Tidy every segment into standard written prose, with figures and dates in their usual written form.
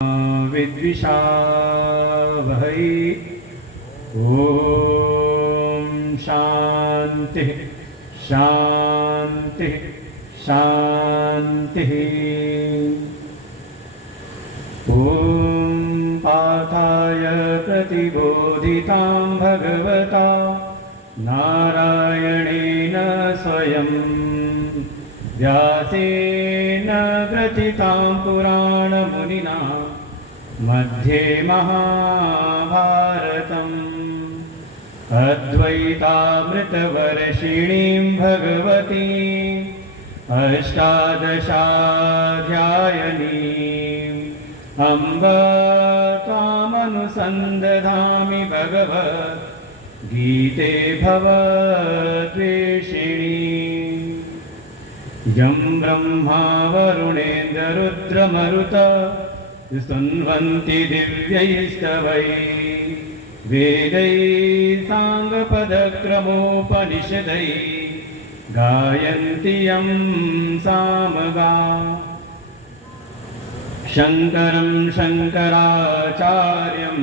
विद्विषावहै। ॐ शांति शांति शांति। ॐ पार्थाय प्रतिबोधितां भगवता नारायणेन स्वयं व्यासेन ग्रथितां पुराणमुनिना मध्ये महाभारतम् अद्वैतामृतवर्षिणीं भगवतीम् अष्टादशाध्यायिनीम् अम्ब त्वामनुसन्दधामि भगवद्गीते भवद्वेषिणी। यं ब्रह्मा वरुणेन्द्ररुद्रमरुत स्तुन्वन्ति दिव्यैस्तवैः वेदैः साङ्गपदक्रमोपनिषदैः गायन्ति यं सामगा। शङ्करं शङ्कराचार्यं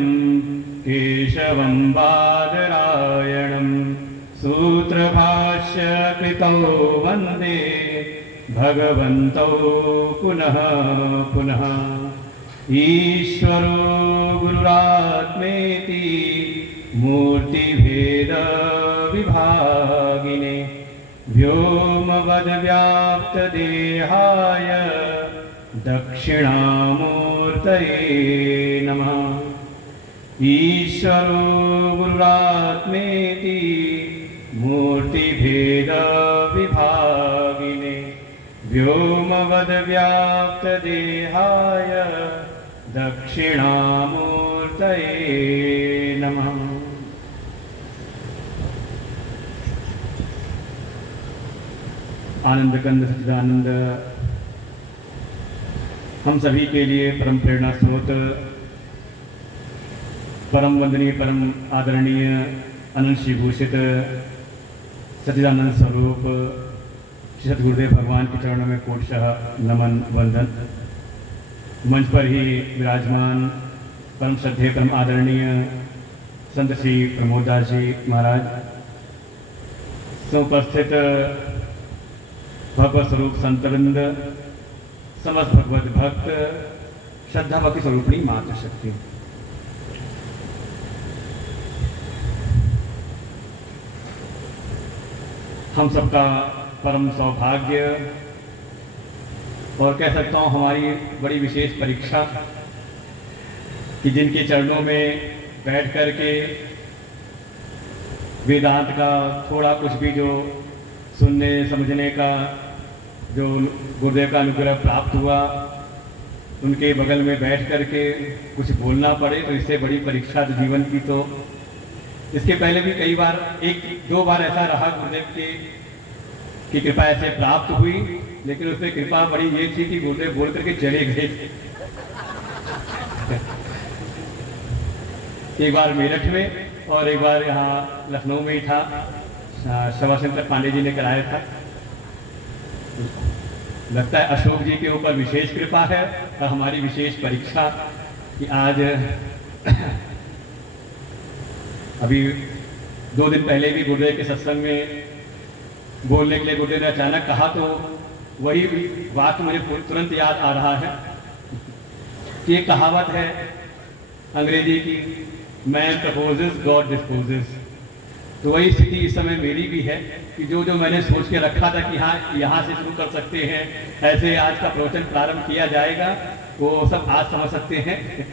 केशवं बादरायणं सूत्रभाष्यकृतौ वन्दे भगवन्तौ पुनः पुनः। ईश्वरो गुरुरात्मेति मूर्तिभेदविभागिने व्योमवद्व्याप्तदेहाय दक्षिणामूर्तये नमः। ईश्वरो गुरुरात्मेति मूर्तिभेदविभागिने व्योमवद्व्याप्तदेहाय दक्षिणामूर्तये नमः। आनंद कंद सच्चिदानंद हम सभी के लिए परम प्रेरणा स्रोत, परम वंदनीय, परम आदरणीय, अनंत श्री भूषित सच्चिदानंद स्वरूप श्री सद्गुरुदेव भगवान के चरणों में कोटशः नमन वंदन। मंच पर ही विराजमान परम श्रद्धेय, परम आदरणीय संत श्री प्रमोदास जी महाराज, समुपस्थित भगवत स्वरूप संतवृंद, समस्त भगवत भक्त, श्रद्धा भक्ति स्वरूपणी मातृशक्ति, हम सबका परम सौभाग्य और कह सकता हूँ हमारी बड़ी विशेष परीक्षा कि जिनके चरणों में बैठ कर के वेदांत का थोड़ा कुछ भी जो सुनने समझने का जो गुरुदेव का अनुग्रह प्राप्त हुआ, उनके बगल में बैठ कर के कुछ बोलना पड़े तो इससे बड़ी परीक्षा तो जीवन की। तो इसके पहले भी कई बार, एक दो बार ऐसा रहा गुरुदेव की कृपा ऐसे प्राप्त हुई, लेकिन उसमें कृपा बड़ी ये थी कि गुरुदेव बोल करके चले गए थे। एक बार मेरठ में और एक बार यहाँ लखनऊ में ही था, शंकर पांडे जी ने कराया था। लगता है अशोक जी के ऊपर विशेष कृपा है और हमारी विशेष परीक्षा कि आज अभी 2 दिन पहले भी गुरुदेव के सत्संग में बोलने के लिए गुरुदेव ने अचानक कहा, तो वही बात मुझे तुरंत याद आ रहा है कि एक कहावत है अंग्रेजी की, मैन प्रपोजेस गॉड डिस्पोजेस। तो वही स्थिति इस समय मेरी भी है कि जो मैंने सोच के रखा था कि हाँ यहाँ से शुरू कर सकते हैं, ऐसे आज का प्रवचन प्रारंभ किया जाएगा, वो सब आज समझ सकते हैं।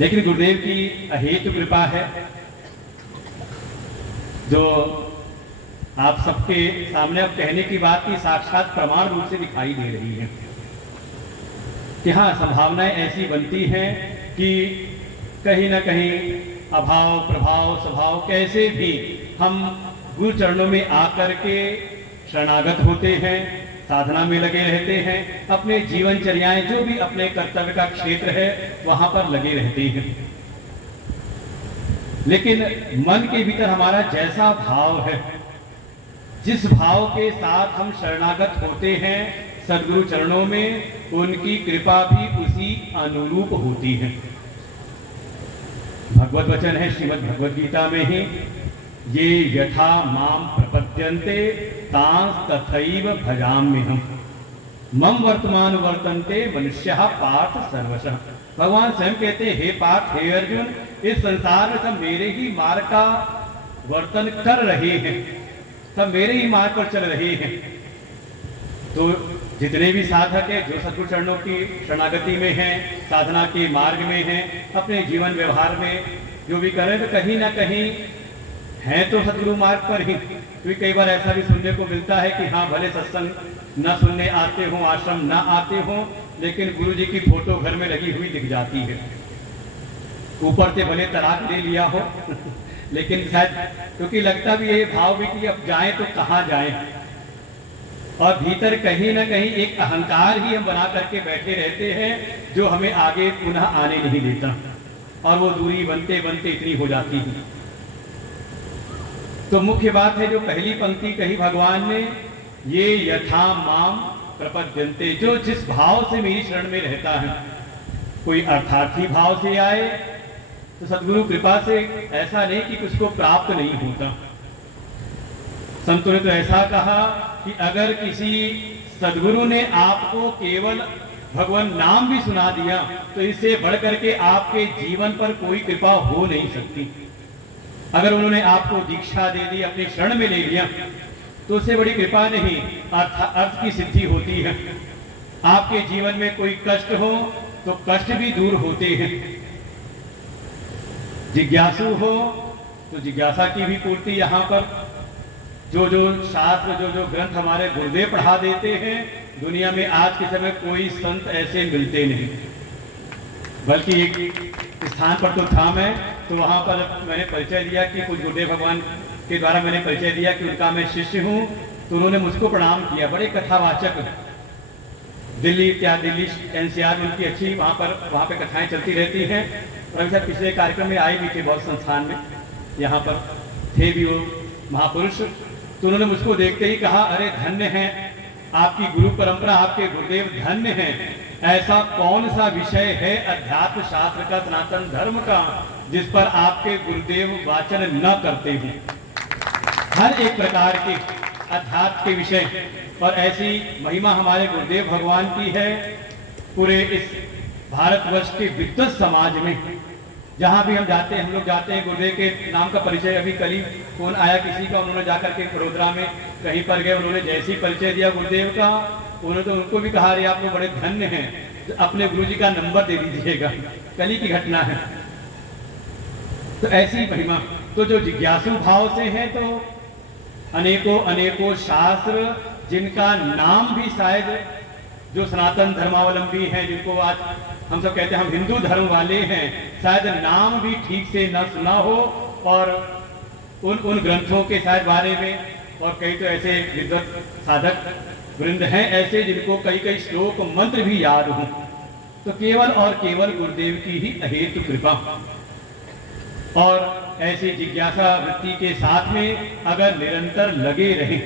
लेकिन गुरुदेव की अहेतु कृपा है जो आप सबके सामने अब कहने की बात की साक्षात प्रमाण रूप से दिखाई दे रही है कि हाँ, संभावनाएं ऐसी बनती हैं कि कहीं ना कहीं अभाव प्रभाव स्वभाव कैसे भी हम गुरु चरणों में आकर के शरणागत होते हैं, साधना में लगे रहते हैं, अपने जीवनचर्याएं जो भी अपने कर्तव्य का क्षेत्र है वहां पर लगे रहते हैं। लेकिन मन के भीतर हमारा जैसा भाव है, जिस भाव के साथ हम शरणागत होते हैं सदगुरु चरणों में, उनकी कृपा भी उसी अनुरूप होती है। भगवत वचन है श्रीमद् भगवद गीता में ही, ये यथा माम प्रपद्यन्ते तांस तथैव भजाम्यहम् मम वर्तमान वर्तन्ते मनुष्यः पार्थ सर्वशः। भगवान स्वयं कहते हैं, हे पार्थ, हे अर्जुन, इस संसार में सब मेरे ही मार्ग का वर्तन कर रहे हैं, सब मेरे ही मार्ग पर चल रहे हैं। तो जितने भी साधक हैं जो सद्गुरु चरणों की शरणागति में हैं, साधना के मार्ग में हैं, अपने जीवन व्यवहार में जो भी करें, तो कहीं ना कहीं हैं तो सद्गुरु मार्ग पर ही। क्योंकि कई बार ऐसा भी सुनने को मिलता है कि हाँ, भले सत्संग न सुनने आते हों, आश्रम न आते हों, लेकिन गुरु जी की फोटो घर में लगी हुई दिख जाती है। ऊपर से भले तलाक ले लिया हो लेकिन शायद क्योंकि लगता भी ये भाव भी कि अब जाएं तो कहाँ जाएं, और भीतर कहीं ना कहीं एक अहंकार ही हम बना करके बैठे रहते हैं जो हमें आगे पुनः आने नहीं देता, और वो दूरी बनते बनते इतनी हो जाती है। तो मुख्य बात है जो पहली पंक्ति कही भगवान ने, ये यथा माम प्रपद्यन्ते, जो जिस भाव से मेरी शरण में रहता है, कोई अर्थार्थी भाव से आए तो सद्गुरु कृपा से ऐसा नहीं कि उसको प्राप्त नहीं होता। संतों ने तो ऐसा कहा कि अगर किसी सद्गुरु ने आपको केवल भगवान नाम भी सुना दिया तो इससे बढ़ करके आपके जीवन पर कोई कृपा हो नहीं सकती। अगर उन्होंने आपको दीक्षा दे दी, अपनी शरण में ले लिया, तो उससे बड़ी कृपा नहीं, अर्थ की सिद्धि होती है। आपके जीवन में कोई कष्ट हो तो कष्ट भी दूर होते हैं, जिज्ञासु हो तो जिज्ञासा की भी पूर्ति यहाँ पर। जो जो शास्त्र, जो जो ग्रंथ हमारे गुरुदेव पढ़ा देते हैं, दुनिया में आज के समय कोई संत ऐसे मिलते नहीं। बल्कि एक स्थान पर तो था मैं, तो वहाँ पर मैंने परिचय दिया कि कुछ गुरुदेव भगवान के द्वारा मैंने परिचय दिया कि उनका मैं शिष्य हूँ, तो उन्होंने मुझको प्रणाम किया। बड़े कथावाचक, दिल्ली NCR में उनकी अच्छी वहाँ पे कथाएं चलती रहती हैं। और अभी सर पिछले कार्यक्रम में आए भी थे, बहुत संस्थान में यहाँ पर थे भी वो महापुरुष। तो उन्होंने मुझको देखते ही कहा, अरे धन्य है आपकी गुरु परंपरा, आपके गुरुदेव धन्य हैं। ऐसा कौन सा विषय है अध्यात्म शास्त्र का, सनातन धर्म का, जिस पर आपके गुरुदेव वाचन न करते हों। हर एक प्रकार के अध्यात्म के विषय, और ऐसी महिमा हमारे गुरुदेव भगवान की है पूरे इस भारतवर्ष के विद्वत समाज में। जहाँ भी हम जाते हैं, हम लोग जाते हैं, गुरुदेव के नाम का परिचय, अभी कल ही फोन आया किसी का, उन्होंने जाकर के वडोदरा में कहीं पर गए, उन्होंने जैसे ही परिचय दिया गुरुदेव का, उन्होंने तो उनको भी कहा, अरे आप लोग बड़े धन्य हैं, तो अपने गुरु जी का नंबर दे दीजिएगा। कल ही की घटना है। तो ऐसी महिमा, तो जो जिज्ञासु भाव से है, तो अनेकों अनेकों शास्त्र जिनका नाम भी शायद जो सनातन धर्मावलंबी हैं, जिनको आज हम सब कहते हैं हम हिंदू धर्म वाले हैं, शायद नाम भी ठीक से न सुना हो, और उन ग्रंथों के शायद बारे में, और कई तो ऐसे विद्वत साधक वृंद हैं ऐसे जिनको कई कई श्लोक मंत्र भी याद हों। तो केवल और केवल गुरुदेव की ही अहेतु कृपा, और ऐसी जिज्ञासा वृत्ति के साथ में अगर निरंतर लगे रहें।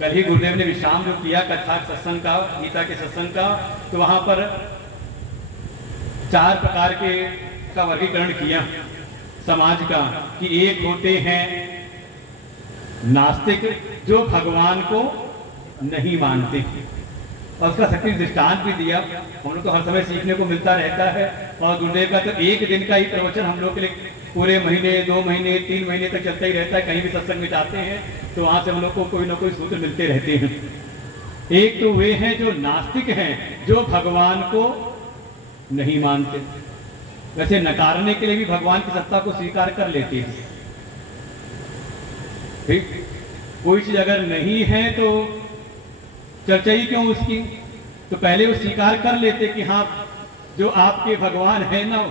कल ही गुरुदेव ने विश्राम जो किया कथा सत्संग का, गीता के सत्संग का, तो वहां पर 4 प्रकार के का वर्गीकरण किया समाज का, कि एक होते हैं नास्तिक, जो भगवान को नहीं मानते, और उसका सटीक दृष्टांत भी दिया। हम लोग को हर समय सीखने को मिलता रहता है, और गुरुदेव का तो एक दिन का ही प्रवचन हम लोग के लिए पूरे महीने, 2 महीने, 3 महीने तक चलता ही रहता है। कहीं भी सत्संग में जाते हैं तो वहां से हम लोग को कोई ना कोई सूत्र मिलते रहते हैं। एक तो वे हैं जो नास्तिक हैं, जो भगवान को नहीं मानते, वैसे नकारने के लिए भी भगवान की सत्ता को स्वीकार कर लेते हैं। ठीक, कोई चीज अगर नहीं है तो चर्चा ही क्यों उसकी, तो पहले वो स्वीकार कर लेते कि हाँ जो आपके भगवान है ना,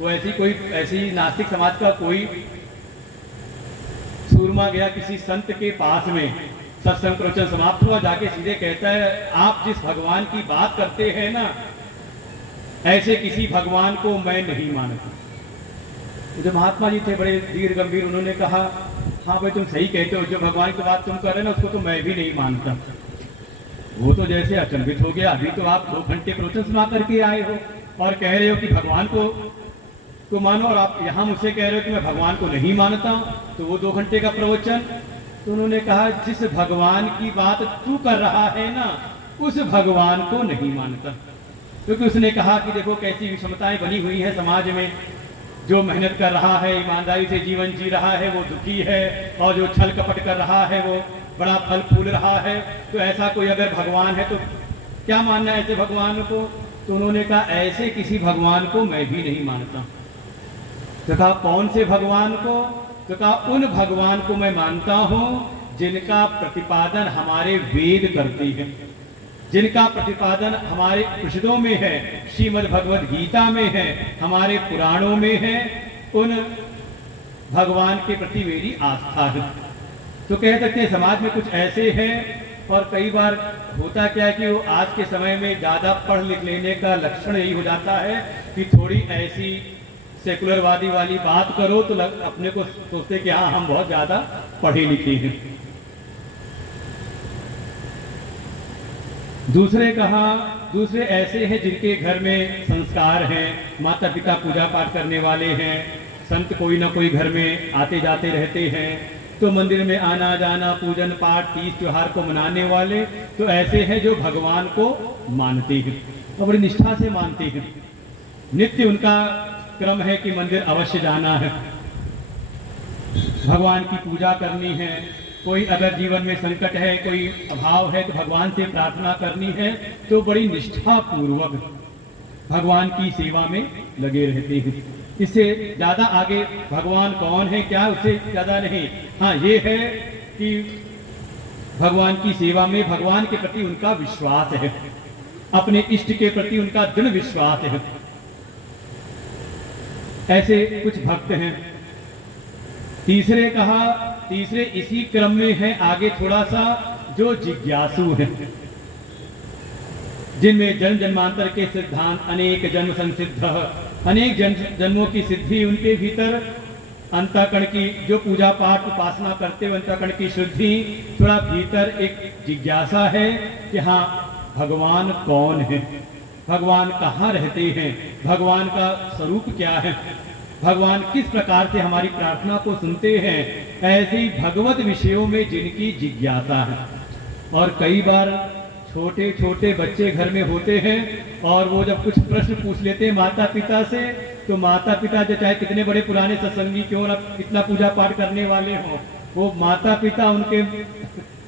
वो ऐसी नास्तिक समाज का कोई सूरमा गया किसी संत के पास में, सत्संग प्रवचन समाप्त हुआ, जाके सीधे कहता है आप जिस भगवान की बात करते हैं ना, ऐसे किसी भगवान को मैं नहीं मानता। जो महात्मा जी थे बड़े धीर गंभीर, उन्होंने कहा हाँ भाई तुम सही कहते हो, जो भगवान की बात तुम कर रहे हो ना, उसको तो मैं भी नहीं मानता। वो तो जैसे अचंभित हो गया, अभी तो आप 2 घंटे प्रवचन सुना करके आए हो और कह रहे हो कि भगवान को मानो, और आप यहाँ मुझसे कह रहे हो कि मैं भगवान को नहीं मानता। तो वो 2 घंटे का प्रवचन, तो उन्होंने कहा जिस भगवान की बात तू कर रहा है ना, उस भगवान को नहीं मानता। क्योंकि उसने कहा कि देखो कैसी विषमताएं बनी हुई है समाज में, जो मेहनत कर रहा है, ईमानदारी से जीवन जी रहा है, वो दुखी है, और जो छल कपट कर रहा है वो बड़ा फल फूल रहा है। तो ऐसा कोई अगर भगवान है तो क्या मानना है ऐसे भगवान को? तो उन्होंने कहा ऐसे किसी भगवान को मैं भी नहीं मानता। तो कहा कौन से भगवान को? तो कहा उन भगवान को मैं मानता हूं जिनका प्रतिपादन हमारे वेद करती है, जिनका प्रतिपादन हमारे उपनिषदों में है, श्रीमद् भगवद गीता में है, हमारे पुराणों में है। उन भगवान के प्रति मेरी आस्था है। तो कह सकते हैं समाज में कुछ ऐसे हैं। और कई बार होता क्या है कि वो आज के समय में ज़्यादा पढ़ लिख लेने का लक्षण यही हो जाता है कि थोड़ी ऐसी सेकुलरवादी वाली बात करो तो अपने को सोचते कि हाँ हम बहुत ज़्यादा पढ़े लिखे हैं। दूसरे ऐसे हैं जिनके घर में संस्कार हैं, माता पिता पूजा पाठ करने वाले हैं, संत कोई ना कोई घर में आते जाते रहते हैं, तो मंदिर में आना जाना, पूजन पाठ, तीज त्योहार को मनाने वाले। तो ऐसे हैं जो भगवान को मानते हैं और बड़ी निष्ठा से मानते हैं। नित्य उनका क्रम है कि मंदिर अवश्य जाना है, भगवान की पूजा करनी है। कोई अगर जीवन में संकट है, कोई अभाव है, तो भगवान से प्रार्थना करनी है। तो बड़ी निष्ठा पूर्वक भगवान की सेवा में लगे रहते हैं। इससे ज़्यादा आगे भगवान कौन है क्या, उससे ज़्यादा नहीं। हाँ ये है कि भगवान की सेवा में भगवान के प्रति उनका विश्वास है, अपने इष्ट के प्रति उनका दृढ़ विश्वास है। ऐसे कुछ भक्त हैं। तीसरे इसी क्रम में है आगे थोड़ा सा, जो जिज्ञासु है, जिनमें जन्म जन्मांतर के सिद्धांत, अनेक जन्म संसिद्ध, अनेक जन्मों की सिद्धि उनके भीतर, अंतःकरण की जो पूजा पाठ उपासना करते हुए अंतःकरण की शुद्धि, थोड़ा भीतर एक जिज्ञासा है कि हाँ भगवान कौन है, भगवान कहाँ रहते हैं, भगवान का स्वरूप क्या है, भगवान किस प्रकार से हमारी प्रार्थना को सुनते हैं। ऐसे ही भगवत विषयों में जिनकी जिज्ञासा है। और कई बार छोटे छोटे बच्चे घर में होते हैं और वो जब कुछ प्रश्न पूछ लेते हैं माता पिता से, तो माता पिता जो चाहे कितने बड़े पुराने सत्संगी क्यों ना, कितना पूजा पाठ करने वाले हों, वो माता पिता उनके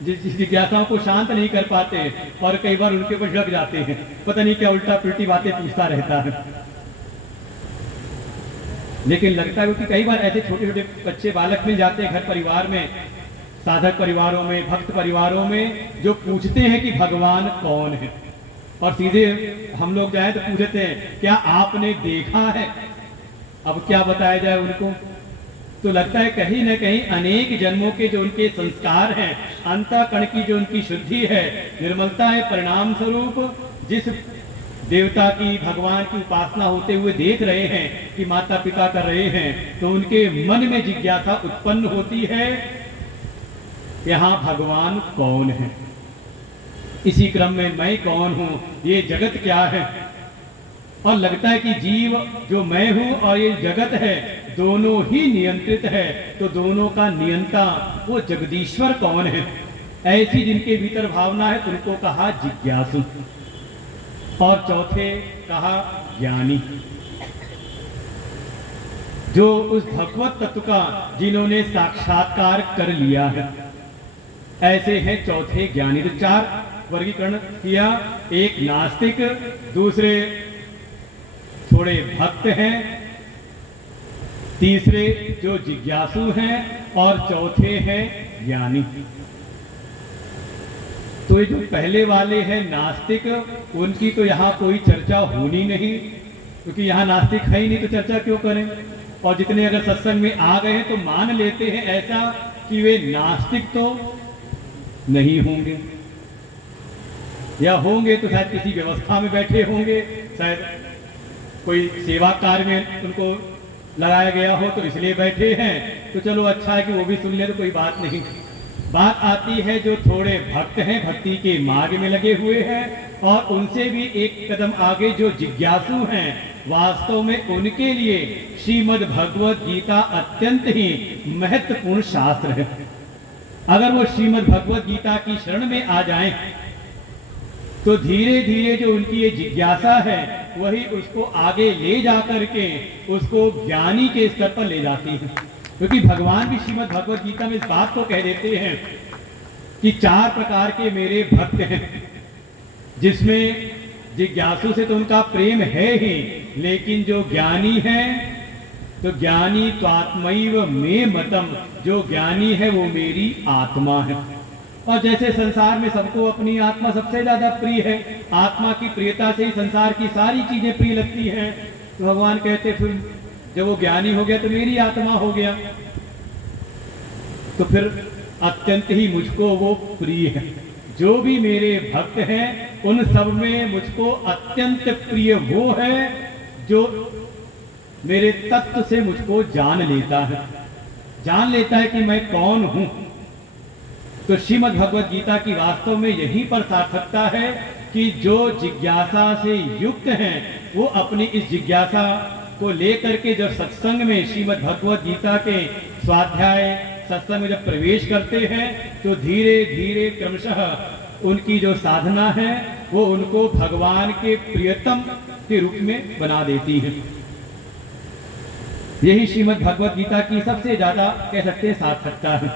जिज्ञासाओं को शांत नहीं कर पाते और कई बार उनके ऊपर झड़क जाते हैं, पता नहीं क्या उल्टा पुल्टी बातें पूछता रहता है। लेकिन लगता है कि कई बार ऐसे छोटे छोटे बच्चे बालक मिल जाते हैं घर परिवार में, साधक परिवारों में, भक्त परिवारों में, जो पूछते हैं कि भगवान कौन है। और सीधे हम लोग जाए तो पूछते हैं क्या आपने देखा है। अब क्या बताया जाए उनको। तो लगता है कहीं ना कहीं अनेक जन्मों के जो उनके संस्कार हैं, अंतःकरण की जो उनकी शुद्धि है, निर्मलता है, परिणाम स्वरूप जिस देवता की, भगवान की उपासना होते हुए देख रहे हैं कि माता पिता कर रहे हैं, तो उनके मन में जिज्ञासा उत्पन्न होती है यहाँ भगवान कौन है। इसी क्रम में मैं कौन हूँ, ये जगत क्या है। और लगता है कि जीव जो मैं हूँ और ये जगत है, दोनों ही नियंत्रित है। तो दोनों का नियंता वो जगदीश्वर कौन है। ऐसी जिनके भीतर भावना है उनको कहा जिज्ञासु। और चौथे कहा ज्ञानी, जो उस भगवत तत्व का जिन्होंने साक्षात्कार कर लिया है, ऐसे हैं चौथे ज्ञानी। तो 4 वर्गीकरण किया, एक नास्तिक, दूसरे थोड़े भक्त हैं, तीसरे जो जिज्ञासु हैं और चौथे हैं ज्ञानी। तो ये जो पहले वाले हैं नास्तिक, उनकी तो यहाँ कोई चर्चा होनी नहीं, क्योंकि यहाँ नास्तिक है ही नहीं तो चर्चा क्यों करें। और जितने अगर सत्संग में आ गए हैं तो मान लेते हैं ऐसा कि वे नास्तिक तो नहीं होंगे, या होंगे तो शायद किसी व्यवस्था में बैठे होंगे, शायद कोई सेवा कार्य में उनको लगाया गया हो तो इसलिए बैठे हैं। तो चलो अच्छा है कि वो भी सुन ले तो कोई बात नहीं। बात आती है जो थोड़े भक्त हैं, भक्ति के मार्ग में लगे हुए हैं, और उनसे भी एक कदम आगे जो जिज्ञासु हैं, वास्तव में उनके लिए श्रीमद् भगवत गीता अत्यंत ही महत्वपूर्ण शास्त्र है। अगर वो श्रीमद् भगवत गीता की शरण में आ जाएं, तो धीरे धीरे जो उनकी ये जिज्ञासा है वही उसको आगे ले जा करके उसको ज्ञानी के स्तर पर ले जाती है। क्योंकि भगवान भी श्रीमद् भगवत गीता में इस बात को कह देते हैं कि 4 प्रकार के मेरे भक्त हैं, जिसमें जिज्ञासु से तो उनका प्रेम है ही, लेकिन जो ज्ञानी है, तो ज्ञानी त्वात्मैव मे मतम, जो ज्ञानी है वो मेरी आत्मा है। और जैसे संसार में सबको अपनी आत्मा सबसे ज्यादा प्रिय है, आत्मा की प्रियता से ही संसार की सारी चीजें प्रिय लगती हैं, तो भगवान कहते फिर जब वो ज्ञानी हो गया तो मेरी आत्मा हो गया, तो फिर अत्यंत ही मुझको वो प्रिय है। जो भी मेरे भक्त हैं उन सब में मुझको अत्यंत प्रिय वो है जो मेरे तत्व से मुझको जान लेता है कि मैं कौन हूं। तो श्रीमद् भगवत गीता की वास्तव में यहीं पर सार्थकता है कि जो जिज्ञासा से युक्त हैं वो अपनी इस जिज्ञासा को लेकर के जब सत्संग में श्रीमद् भगवत गीता के स्वाध्याय सत्संग में जब प्रवेश करते हैं, तो धीरे धीरे क्रमशः उनकी जो साधना है वो उनको भगवान के प्रियतम के रूप में बना देती है। यही श्रीमद् भगवत गीता की सबसे ज्यादा कह सकते हैं सार्थकता है।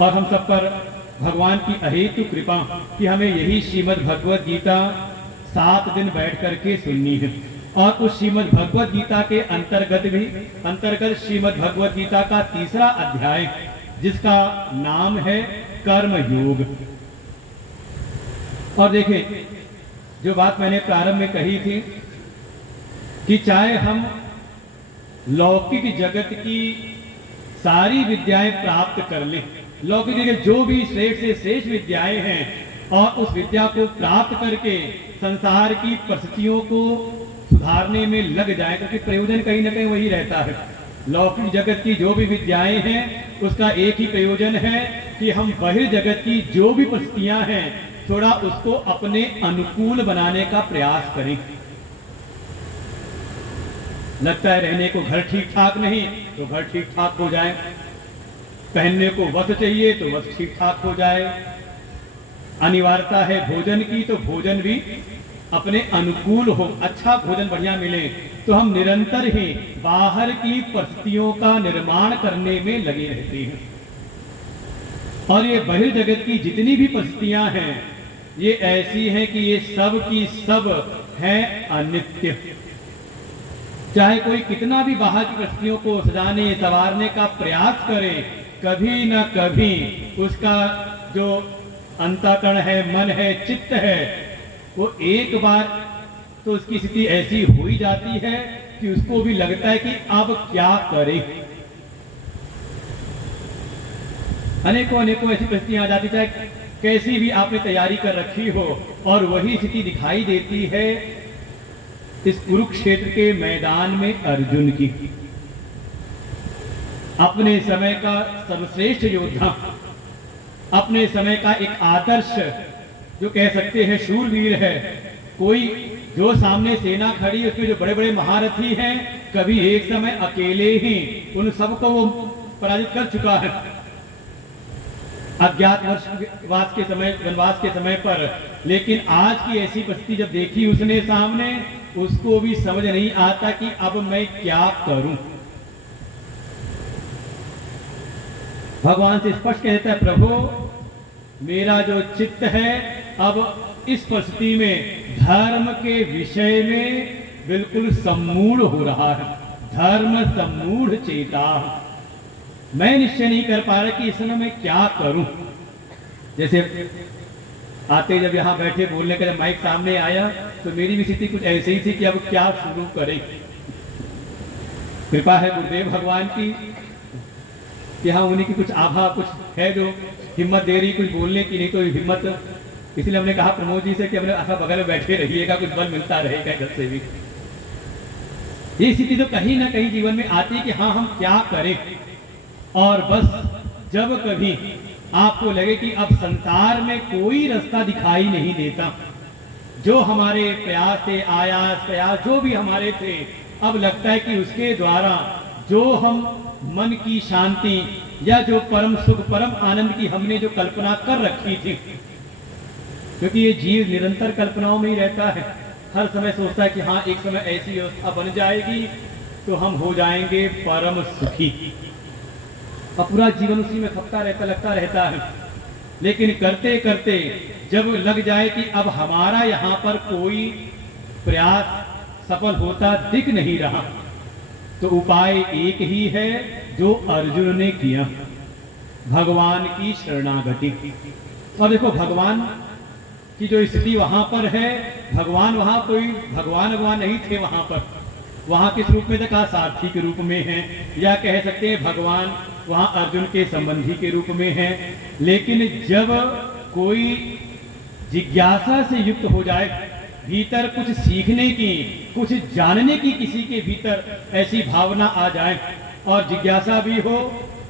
और हम सब पर भगवान की अहेतु कृपा कि हमें यही श्रीमद् भगवत गीता 7 दिन बैठ करके सुननी है। और उस श्रीमद् भगवत गीता के अंतर्गत श्रीमद् भगवत गीता का 3रा अध्याय, जिसका नाम है कर्म योग। और देखें, जो बात मैंने प्रारंभ में कही थी कि चाहे हम लौकिक जगत की सारी विद्याएं प्राप्त कर लें, लौकिक के जो भी श्रेष्ठ से श्रेष्ठ विद्याएं हैं, और उस विद्या को प्राप्त करके संसार की परिस्थितियों को सुधारने में लग जाए, क्योंकि प्रयोजन कहीं ना कहीं वही रहता है। लौकिक जगत की जो भी विद्याएं हैं उसका एक ही प्रयोजन है कि हम बहिर्जगत की जो भी परिस्थितियां हैं थोड़ा उसको अपने अनुकूल बनाने का प्रयास करें। लगता है रहने को घर ठीक ठाक नहीं तो घर ठीक ठाक हो जाए, पहनने को वस्त्र चाहिए तो वस्त्र ठीक ठाक हो जाए, अनिवार्यता है भोजन की तो भोजन भी अपने अनुकूल हो, अच्छा भोजन बढ़िया मिले, तो हम निरंतर ही बाहर की परिस्थितियों का निर्माण करने में लगे रहते हैं। और ये बहिर्जगत की जितनी भी परिस्थितियां हैं ये ऐसी हैं कि ये सब की सब है अनित्य। चाहे कोई कितना भी बाहर की परिस्थितियों को सजाने संवारने का प्रयास करे, कभी न कभी उसका जो अंतःकरण है, मन है, चित्त है, वो एक बार तो उसकी स्थिति ऐसी हो ही जाती है कि उसको भी लगता है कि अब क्या करे। अनेकों ऐसी परिस्थितियां आ जाती, चाहे कैसी भी आपने तैयारी कर रखी हो, और वही स्थिति दिखाई देती है इस कुरुक्षेत्र के मैदान में अर्जुन की। अपने समय का सर्वश्रेष्ठ योद्धा, अपने समय का एक आदर्श जो कह सकते हैं शूरवीर है, कोई जो सामने सेना खड़ी है उसमें जो बड़े बड़े महारथी हैं, कभी एक समय अकेले ही उन सबको वो पराजित कर चुका है। अज्ञातवास के समय, वनवास के समय पर, लेकिन आज की ऐसी परिस्थिति जब देखी उसने सामने, उसको भी समझ नहीं आता कि अब मैं क्या करूं। भगवान से स्पष्ट कहता है, प्रभु मेरा जो चित्त है अब इस परिस्थिति में धर्म के विषय में बिल्कुल सम्मूढ़ हो रहा है, धर्म सम्मूढ़ चेता। मैं निश्चय नहीं कर पा रहा कि इस समय मैं क्या करूं। जैसे आते जब यहाँ बैठे बोलने का जब माइक सामने आया तो मेरी भी स्थिति कुछ ऐसे ही थी कि अब क्या शुरू करें। कृपा है गुरुदेव भगवान की कि हाँ उन्हीं की कुछ आभा कुछ है जो हिम्मत दे रही कुछ बोलने की, नहीं तो हिम्मत, इसलिए हमने कहा प्रमोद जी से कि हमने आखा बगल में बैठे रहिएगा, कुछ बल मिलता रहेगा घर से भी। ये स्थिति तो कहीं ना कहीं जीवन में आती है कि हाँ हम क्या करें, और बस जब कभी आपको लगे कि अब संसार में कोई रास्ता दिखाई नहीं देता, जो हमारे प्रयास थे, आयास प्रयास जो भी हमारे थे, अब लगता है कि उसके द्वारा जो हम मन की शांति या जो परम सुख परम आनंद की हमने जो कल्पना कर रखी थी, क्योंकि ये जीव निरंतर कल्पनाओं में ही रहता है, हर समय सोचता है कि हाँ एक समय ऐसी व्यवस्था बन जाएगी तो हम हो जाएंगे परम सुखी, और पूरा जीवन उसी में खपता रहता लगता रहता है। लेकिन करते करते जब लग जाए कि अब हमारा यहाँ पर कोई प्रयास सफल होता दिख नहीं रहा, तो उपाय एक ही है जो अर्जुन ने किया, भगवान की शरणागति। और देखो भगवान की जो स्थिति वहां पर है, भगवान वहां कोई भगवान नहीं थे, वहां किस रूप में देखा, सारथी के रूप में है, या कह सकते हैं भगवान वहां अर्जुन के संबंधी के रूप में है। लेकिन जब कोई जिज्ञासा से युक्त हो जाए, भीतर कुछ सीखने की कुछ जानने की किसी के भीतर ऐसी भावना आ जाए, और जिज्ञासा भी हो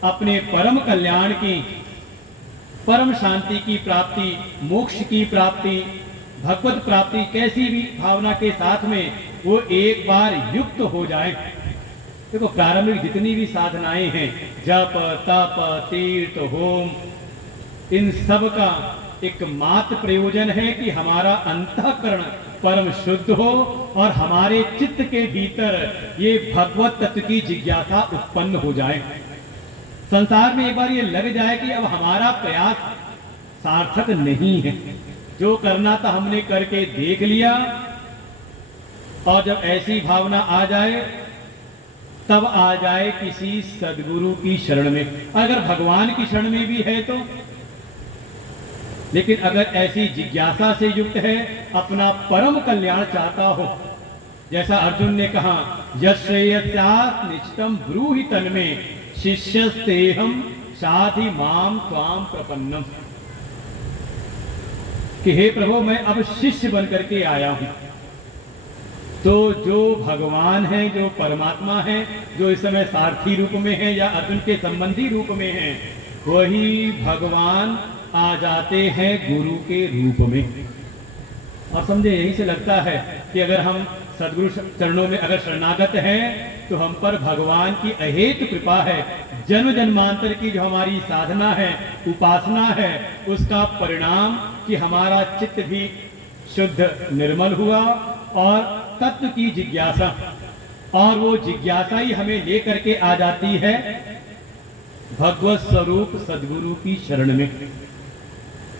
अपने परम कल्याण की, परम शांति की प्राप्ति, मोक्ष की प्राप्ति, भगवत प्राप्ति, कैसी भी भावना के साथ में वो एक बार युक्त हो जाए। देखो प्रारंभिक जितनी भी साधनाएं हैं, जप तप तीर्थ होम, इन सब का एकमात्र प्रयोजन है कि हमारा अंतःकरण परम शुद्ध हो और हमारे चित्त के भीतर ये भगवत तत्व की जिज्ञासा उत्पन्न हो जाए। संसार में एक बार ये लग जाए कि अब हमारा प्रयास सार्थक नहीं है, जो करना था हमने करके देख लिया, और जब ऐसी भावना आ जाए तब आ जाए किसी सद्गुरु की शरण में, अगर भगवान की शरण में भी है तो। लेकिन अगर ऐसी जिज्ञासा से युक्त है, अपना परम कल्याण चाहता हो, जैसा अर्जुन ने कहा यश्रेयस्यात् निश्चितम ब्रूहि तन्मे शिष्यस्तेहम साधि माम त्वाम प्रपन्नम, कि हे प्रभु मैं अब शिष्य बन करके आया हूं। तो जो भगवान है, जो परमात्मा है, जो इस समय सारथी रूप में है या अर्जुन के संबंधी रूप में है, वही भगवान आ जाते हैं गुरु के रूप में। और समझे यही से लगता है कि अगर हम सद्गुरु चरणों में अगर शरणागत हैं तो हम पर भगवान की अहेतु कृपा है। जन्म जन्मांतर की जो हमारी साधना है, उपासना है, उसका परिणाम कि हमारा चित्त भी शुद्ध निर्मल हुआ और तत्व की जिज्ञासा, और वो जिज्ञासा ही हमें लेकर के आ जाती है भगवत स्वरूप सद्गुरु की शरण में।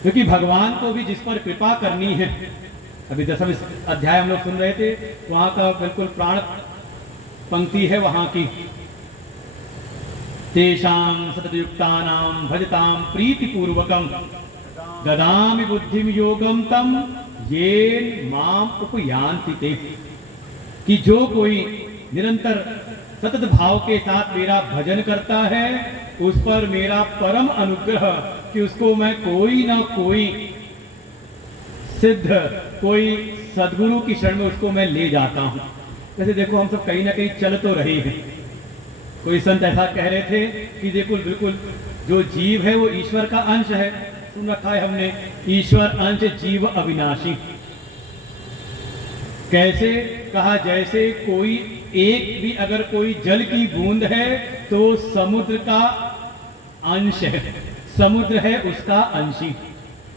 क्योंकि भगवान को भी जिस पर कृपा करनी है, अभी 10वें अध्याय हम लोग सुन रहे थे, वहां का बिल्कुल प्राण पंक्ति है वहां की, तेषां सततयुक्तानां भजतां प्रीतिपूर्वकं ददामि बुद्धिं योगं तम येन माम उपयान्ति ते, कि जो कोई निरंतर सतत भाव के साथ मेरा भजन करता है, उस पर मेरा परम अनुग्रह कि उसको मैं कोई ना कोई सिद्ध, कोई सद्गुरु की शरण में उसको मैं ले जाता हूं। वैसे देखो हम सब कहीं ना कहीं चल तो रहे हैं। कोई संत ऐसा कह रहे थे कि देखो बिल्कुल जो जीव है वो ईश्वर का अंश है। सुन रखा है हमने, ईश्वर अंश जीव अविनाशी। कैसे कहा, जैसे कोई एक भी अगर कोई जल की बूंद है तो समुद्र का अंश है, समुद्र है उसका अंशी।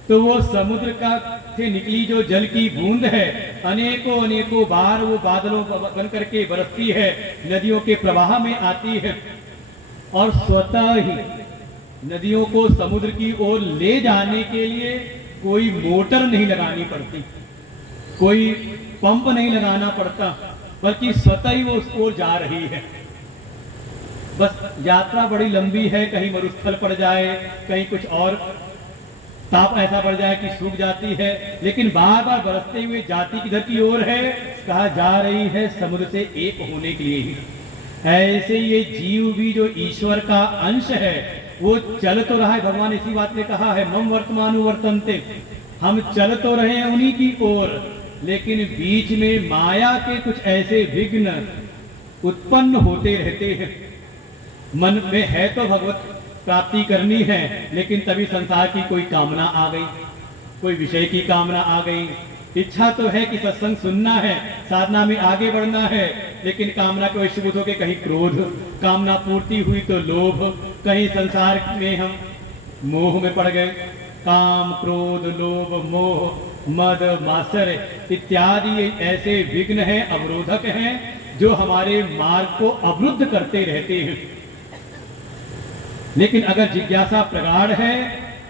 तो वो समुद्र का से निकली जो जल की बूंद है, अनेकों अनेकों बार वो बादलों बन करके बरसती है, नदियों के प्रवाह में आती है, और स्वतः ही नदियों को समुद्र की ओर ले जाने के लिए कोई मोटर नहीं लगानी पड़ती, कोई पंप नहीं लगाना पड़ता, बल्कि स्वतः ही वो उस ओर जा रही है। बस यात्रा बड़ी लंबी है, कहीं मरुस्थल पड़ जाए, कहीं कुछ और ताप ऐसा बढ़ जाए कि सूख जाती है, लेकिन बार बार बरसते हुए जाती किधर की ओर है, कहा जा रही है समुद्र से एक होने के लिए ही। ऐसे ये जीव भी जो ईश्वर का अंश है वो चल तो रहा है। भगवान इसी बात में कहा है, मम वर्तमानु वर्तन्ते, हम चल तो रहे हैं उन्हीं की ओर, लेकिन बीच में माया के कुछ ऐसे विघ्न उत्पन्न होते रहते हैं। मन में है तो भगवत प्राप्ति करनी है, लेकिन तभी संसार की कोई कामना आ गई, कोई विषय की कामना आ गई। इच्छा तो है कि सत्संग सुनना है, साधना में आगे बढ़ना है, लेकिन कामना के वशीभूत होकर कहीं क्रोध, कामना पूर्ति हुई तो लोभ, कहीं संसार में हम मोह में पड़ गए। काम, क्रोध, लोभ, मोह, मद, मात्सर्य इत्यादि ऐसे विघ्न हैं, अवरोधक हैं, जो हमारे मार्ग को अवरुद्ध करते रहते हैं। लेकिन अगर जिज्ञासा प्रगाढ़ है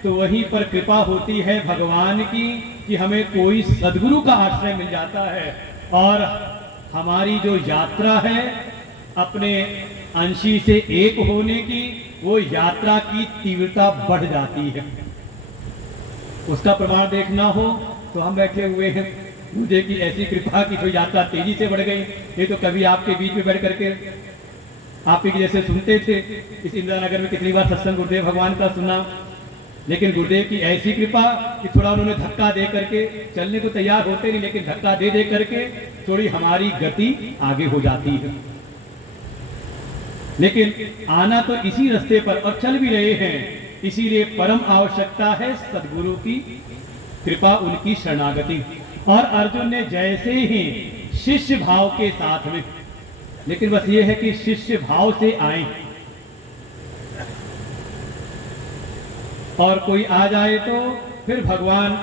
तो वहीं पर कृपा होती है भगवान की कि हमें कोई सद्गुरु का आश्रय मिल जाता है, और हमारी जो यात्रा है अपने अंशी से एक होने की, वो यात्रा की तीव्रता बढ़ जाती है। उसका प्रमाण देखना हो तो हम बैठे हुए हैं, मुझे की ऐसी कृपा की जो यात्रा तेजी से बढ़ गई। ये तो कभी आपके बीच में बैठ करके आप ही जैसे सुनते थे, इस इंदिरा नगर में कितनी बार सत्संग गुरुदेव भगवान का सुना, लेकिन गुरुदेव की ऐसी कृपा कि थोड़ा उन्होंने धक्का दे करके, चलने को तैयार होते नहीं लेकिन धक्का दे दे करके थोड़ी हमारी गति आगे हो जाती है। लेकिन आना तो इसी रास्ते पर और चल भी रहे हैं, इसीलिए परम आवश्यकता है सद्गुरु की कृपा, उनकी शरणागति। और अर्जुन ने जैसे ही शिष्य भाव के साथ में, लेकिन बस ये है कि शिष्य भाव से आए, और कोई आ जाए तो फिर भगवान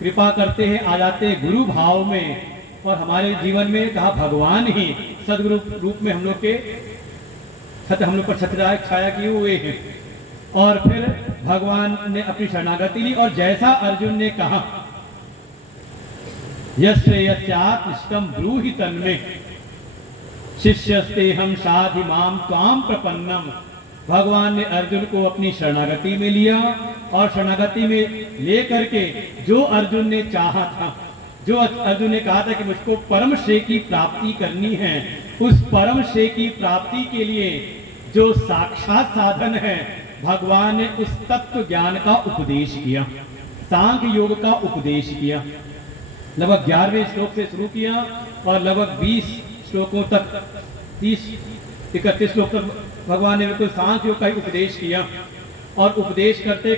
कृपा करते हैं, आ जाते हैं गुरु भाव में, और हमारे जीवन में कहा भगवान ही सद्गुरु रूप में हम लोग के हम लोग पर छाया किए हुए हैं। और फिर भगवान ने अपनी शरणागति ली, और जैसा अर्जुन ने कहा यस्यात्मिष्टम ब्रूहि तन्मे शिष्यस्ते हम साधि माम त्वाम प्रपन्नम। भगवान ने अर्जुन को अपनी शरणागति में लिया, और शरणागति में ले करके जो अर्जुन ने चाहा था, जो अर्जुन ने कहा था कि मुझको परम श्रेय की प्राप्ति करनी है, उस परम श्रेय की प्राप्ति के लिए जो साक्षात साधन है, भगवान ने उस तत्व ज्ञान का उपदेश किया, सांख्य योग का उपदेश किया। लगभग 11वें श्लोक से शुरू किया और लगभग 20 श्लोकों तक, 30-31 श्लोक तक भगवान ने बिल्कुल सांख्य योग का ही उपदेश किया। और उपदेश करते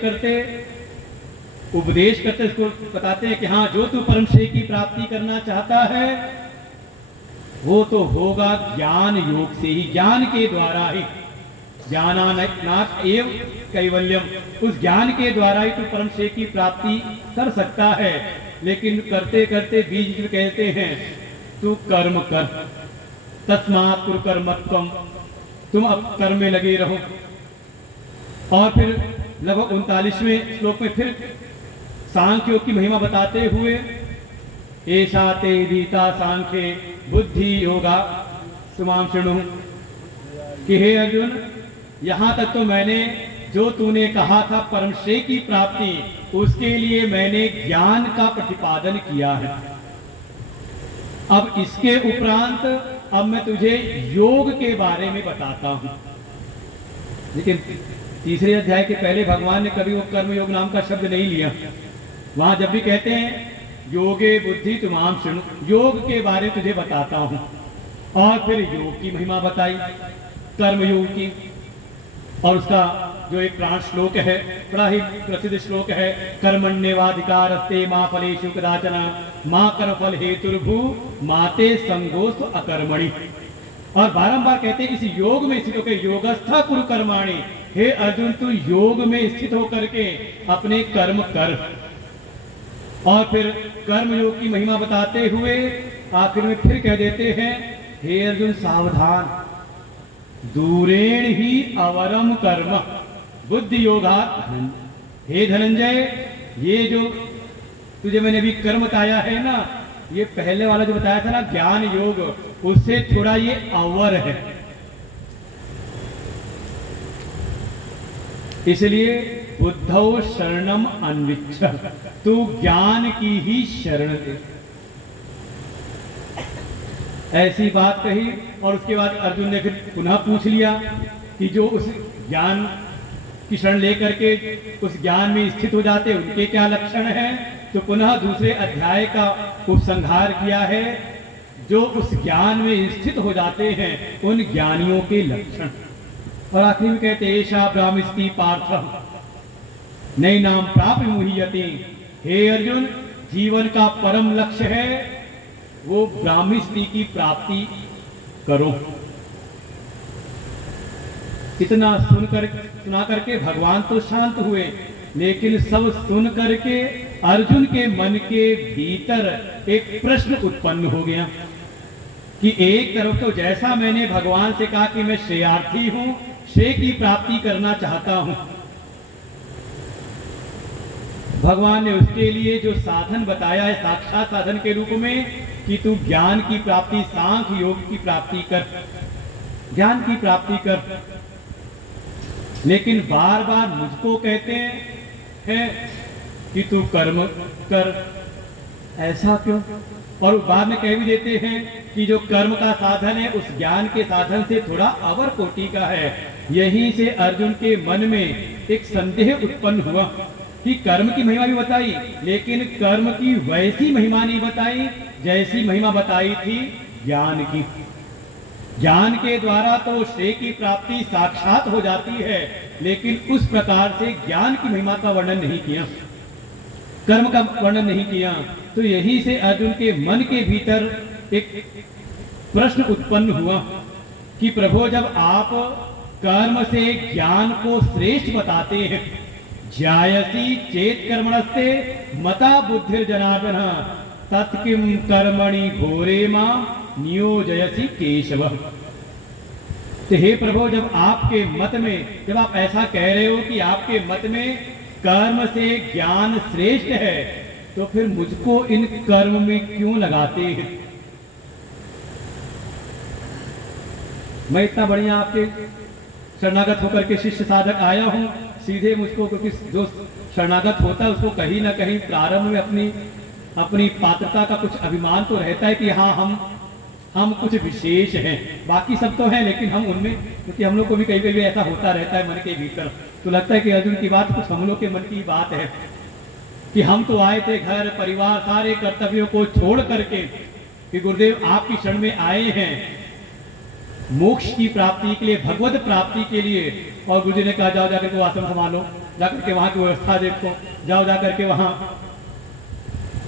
उसको बताते हैं कि हाँ, जो तू परम श्रेय की प्राप्ति करना चाहता है वो तो होगा ज्ञान योग से ही, ज्ञान के द्वारा ही। ज्ञानानात् एव कैवल्यम, उस ज्ञान के द्वारा ही तू परम श्रेय की प्राप्ति कर सकता है। लेकिन करते करते बीच में कहते हैं तू कर्म कर, तस्मात् कुरु कर्मत्वम, तुम अब कर्म में लगे रहो। और फिर लगभग 39वें श्लोक में फिर सांख्य योग की महिमा बताते हुए एषा ते गीता सांख्ये बुद्धि योगा सुमाम शृणु, कि हे अर्जुन, यहाँ तक तो मैंने जो तूने कहा था परम श्रेय की प्राप्ति, उसके लिए मैंने ज्ञान का प्रतिपादन किया है। अब इसके उपरांत अब मैं तुझे योग के बारे में बताता हूं। लेकिन तीसरे अध्याय के पहले भगवान ने कभी वो कर्म योग नाम का शब्द नहीं लिया। वहां जब भी कहते हैं योगे बुद्धि तुमाम शृणु, योग के बारे में तुझे बताता हूं, और फिर योग की महिमा बताई, कर्म योग की। और उसका जो एक प्राण श्लोक है, बड़ा ही प्रसिद्ध श्लोक है, कर्मण्येवाधिकारस्ते मा फलेषु कदाचन मा कर्मफल हेतुर्भू माते संगोस्तु अकर्मणि। और बारंबार कहते हैं इस योग में स्थित होकर योगस्था कुरु कर्माणि, हे अर्जुन तू योग में स्थित होकर के अपने कर्म कर। और फिर कर्म योग की महिमा बताते हुए आखिर में फिर कह देते हैं हे अर्जुन सावधान, दूरेण ही अवरम कर्म बुद्धि योगा। हे धनंजय, ये जो तुझे मैंने अभी कर्म बताया है ना, ये पहले वाला जो बताया था ना ज्ञान योग, उससे थोड़ा ये अवर है। इसलिए बुद्धौ शरणम अन्विच्छ, तू ज्ञान की ही शरण दे। ऐसी बात कही। और उसके बाद अर्जुन ने फिर पुनः पूछ लिया कि जो उस ज्ञान की शरण लेकर के उस ज्ञान में स्थित हो जाते हैं उनके क्या लक्षण हैं। तो पुनः दूसरे अध्याय का उपसंहार किया है, जो उस ज्ञान में स्थित हो जाते हैं उन ज्ञानियों के लक्षण। और आखिरी में कहते ऐशा ब्राह्मिस्ती पार्थ नई नाम प्राप्त मुह्यते। हे अर्जुन, जीवन का परम लक्ष्य है वो ब्राह्मी स्त्री की प्राप्ति करो। इतना सुना करके भगवान तो शांत हुए, लेकिन सब सुन करके अर्जुन के मन के भीतर एक प्रश्न उत्पन्न हो गया कि एक तरफ तो जैसा मैंने भगवान से कहा कि मैं श्रेयार्थी हूं, श्रेय की प्राप्ति करना चाहता हूं, भगवान ने उसके लिए जो साधन बताया है साक्षात साधन के रूप में कि तू ज्ञान की प्राप्ति, सांख्य योग की प्राप्ति कर, ज्ञान की प्राप्ति कर। लेकिन बार बार मुझको कहते हैं कि तू कर्म कर, ऐसा क्यों? और बाद में कह भी देते हैं कि जो कर्म का साधन है उस ज्ञान के साधन से थोड़ा अवर कोटि का है। यहीं से अर्जुन के मन में एक संदेह उत्पन्न हुआ कि कर्म की महिमा भी बताई, लेकिन कर्म की वैसी महिमा नहीं बताई जैसी महिमा बताई थी ज्ञान की। ज्ञान के द्वारा तो श्रेय की प्राप्ति साक्षात हो जाती है, लेकिन उस प्रकार से ज्ञान की महिमा का वर्णन नहीं किया, कर्म का वर्णन नहीं किया। तो यही से अर्जुन के मन के भीतर एक प्रश्न उत्पन्न हुआ कि प्रभु, जब आप कर्म से ज्ञान को श्रेष्ठ बताते हैं, ज्यायसी चेत कर्मणस्ते मता बुद्धिर जनार्दन तत्किम कर्मणि घोरे मां नियोजयसी केशव। तो हे प्रभु, जब आपके मत में, जब आप ऐसा कह रहे हो कि आपके मत में कर्म से ज्ञान श्रेष्ठ है, तो फिर मुझको इन कर्म में क्यों लगाते हैं? मैं इतना बढ़िया आपके शरणागत होकर के शिष्य साधक आया हूं, सीधे मुझको, क्योंकि जो शरणागत होता है उसको कहीं ना कहीं प्रारंभ में अपनी पात्रता का कुछ अभिमान तो रहता है कि हाँ हम कुछ विशेष हैं, बाकी सब तो हैं, लेकिन हम उनमें, क्योंकि हम लोग को भी कई कई ऐसा होता रहता है मन के भीतर। तो लगता है कि अर्जुन की बात कुछ हम लोग के मन की बात है कि हम तो आए थे घर परिवार सारे कर्तव्यों को छोड़ करके कि गुरुदेव आपकी शरण में आए हैं मोक्ष की प्राप्ति के लिए, भगवत प्राप्ति के लिए। और गुरु जी ने कहा जाओ जाकर के आश्रम संभालो, जाकर के वहां की व्यवस्था देखो, जाओ जाकर के वहां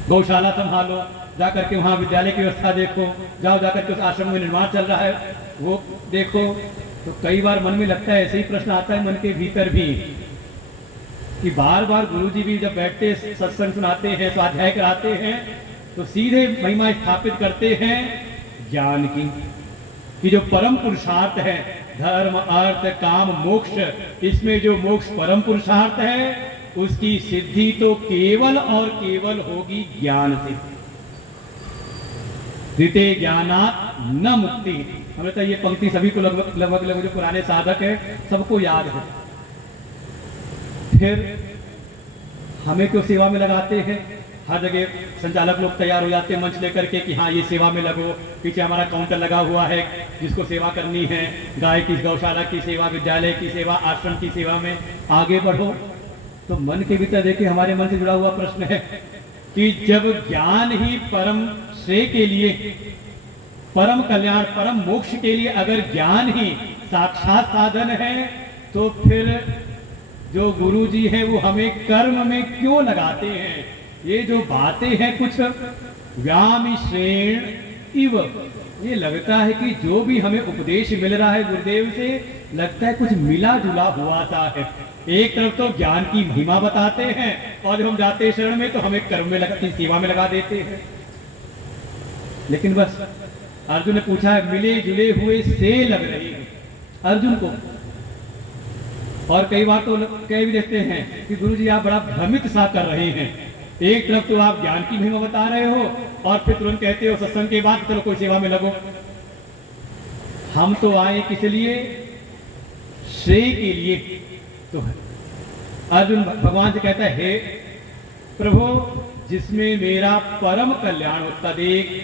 गौशाला संभालो, जाकर के वहां विद्यालय की व्यवस्था देखो, जाओ जाकर के उस आश्रम में निर्माण चल रहा है वो देखो। तो कई बार मन में लगता है, ऐसे ही प्रश्न आता है मन के भीतर भी कि बार बार गुरुजी भी जब बैठते सत्संग सुनाते हैं, स्वाध्याय कराते हैं, तो सीधे महिमा स्थापित करते हैं ज्ञान की, कि जो परम पुरुषार्थ है, धर्म अर्थ काम मोक्ष, इसमें जो मोक्ष परम पुरुषार्थ है उसकी सिद्धि तो केवल और केवल होगी ज्ञान से। ऋते ज्ञानात् न मुक्ति। हमें तो ये पंक्ति सभी को लगभग जो पुराने साधक है सबको याद है। फिर हमें क्यों सेवा में लगाते हैं? हर जगह संचालक लोग तैयार हो जाते हैं मंच लेकर के कि हाँ ये सेवा में लगो, पीछे हमारा काउंटर लगा हुआ है जिसको सेवा करनी है, गाय की गौशाला की सेवा, विद्यालय की सेवा, आश्रम की सेवा में आगे बढ़ो। तो मन के भीतर देखिए हमारे मन से जुड़ा हुआ प्रश्न है कि जब ज्ञान ही परम श्रेय के लिए, परम कल्याण, परम मोक्ष के लिए अगर ज्ञान ही साक्षात साधन है, तो फिर जो गुरु जी है वो हमें कर्म में क्यों लगाते हैं? ये जो बातें हैं कुछ व्यामिश्रेण इव, ये लगता है कि जो भी हमें उपदेश मिल रहा है गुरुदेव से, लगता है कुछ मिला जुला हुआ सा है। एक तरफ तो ज्ञान की महिमा बताते हैं और जब हम जाते हैं शरण में तो हमें कर्म में लगाते, सेवा में लगा देते हैं। लेकिन बस अर्जुन ने पूछा है, मिले जुले हुए से लग रही है अर्जुन को। और कई बार तो कह भी देते हैं कि गुरु जी आप बड़ा भ्रमित सा कर रहे हैं, एक तरफ तो आप ज्ञान की महिमा बता रहे हो और फिर तुरंत कहते हो सत्संग के बाद चलो कोई सेवा में लगो। हम तो आए किस लिए? श्रेय के लिए। तो अर्जुन भगवान से कहता है, हे प्रभु, जिसमें मेरा परम कल्याण हो,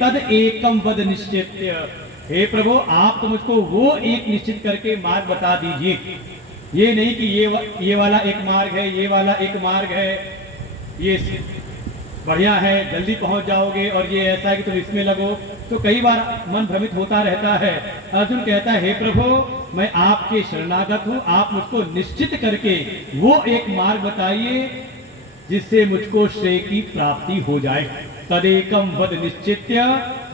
तद एकम वद निश्चित्य। हे प्रभु, आप तो मुझको वो एक निश्चित करके मार्ग बता दीजिए। ये नहीं कि ये वाला एक मार्ग है, ये वाला एक मार्ग है, ये बढ़िया है, जल्दी पहुंच जाओगे, और ये ऐसा है कि तुम इसमें लगो। तो कई बार मन भ्रमित होता रहता है। अर्जुन कहता है, हे प्रभु, मैं आपके शरणागत हूँ, आप मुझको निश्चित करके वो एक मार्ग बताइए जिससे मुझको श्रेय की प्राप्ति हो जाए। तदेकम वद निश्चित्य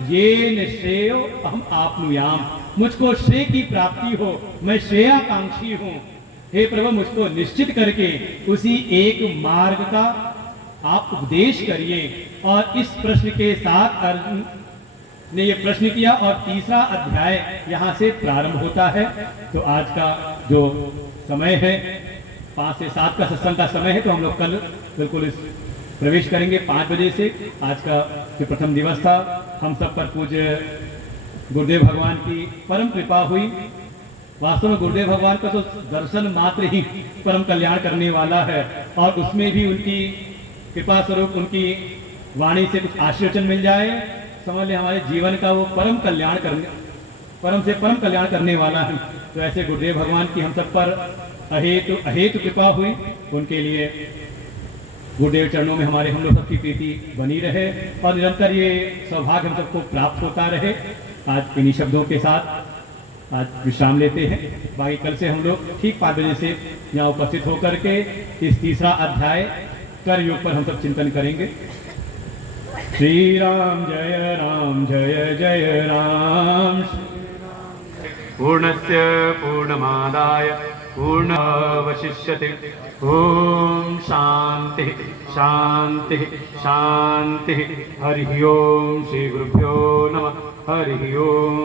ये निश्रेयो हम आपनुयाम, मुझको श्रेय की प्राप्ति हो, मैं श्रेयाकांक्षी हूँ, हे प्रभु मुझको निश्चित करके उसी एक मार्ग का आप उपदेश करिए। और इस प्रश्न के साथ अर्जुन ने ये प्रश्न किया और तीसरा अध्याय यहाँ से प्रारंभ होता है। तो आज का जो समय है 5 से 7 का सत्संग का समय है, तो हम लोग कल बिल्कुल इस प्रवेश करेंगे 5 बजे से। आज का जो प्रथम दिवस था, हम सब पर पूज्य गुरुदेव भगवान की परम कृपा हुई। वास्तव में गुरुदेव भगवान का तो दर्शन मात्र ही परम कल्याण करने वाला है, और उसमें भी उनकी कृपा स्वरूप उनकी वाणी से कुछ आशीर्वचन मिल जाए, समझ ले हमारे जीवन का वो परम से परम कल्याण करने वाला है। तो ऐसे गुरुदेव भगवान की हम सब पर अहेतु कृपा हुई, उनके लिए गुरुदेव चरणों में हम लोग सबकी प्रीति बनी रहे और निरंतर ये सौभाग्य हम सबको प्राप्त होता रहे। आज इन्हीं शब्दों के साथ आज विश्राम लेते हैं। बाकी कल से हम लोग ठीक 5 बजे से यहाँ उपस्थित होकर के इस तीसरा अध्याय कर योग पर हम सब चिंतन करेंगे। श्री राम जय जय राम। पूर्णस्य पूर्णमादाय पूर्णवशिष्यते। ओम शांति शांति शांति। हरि ओम। श्री गुरुभ्यो नमः। हरि ओम।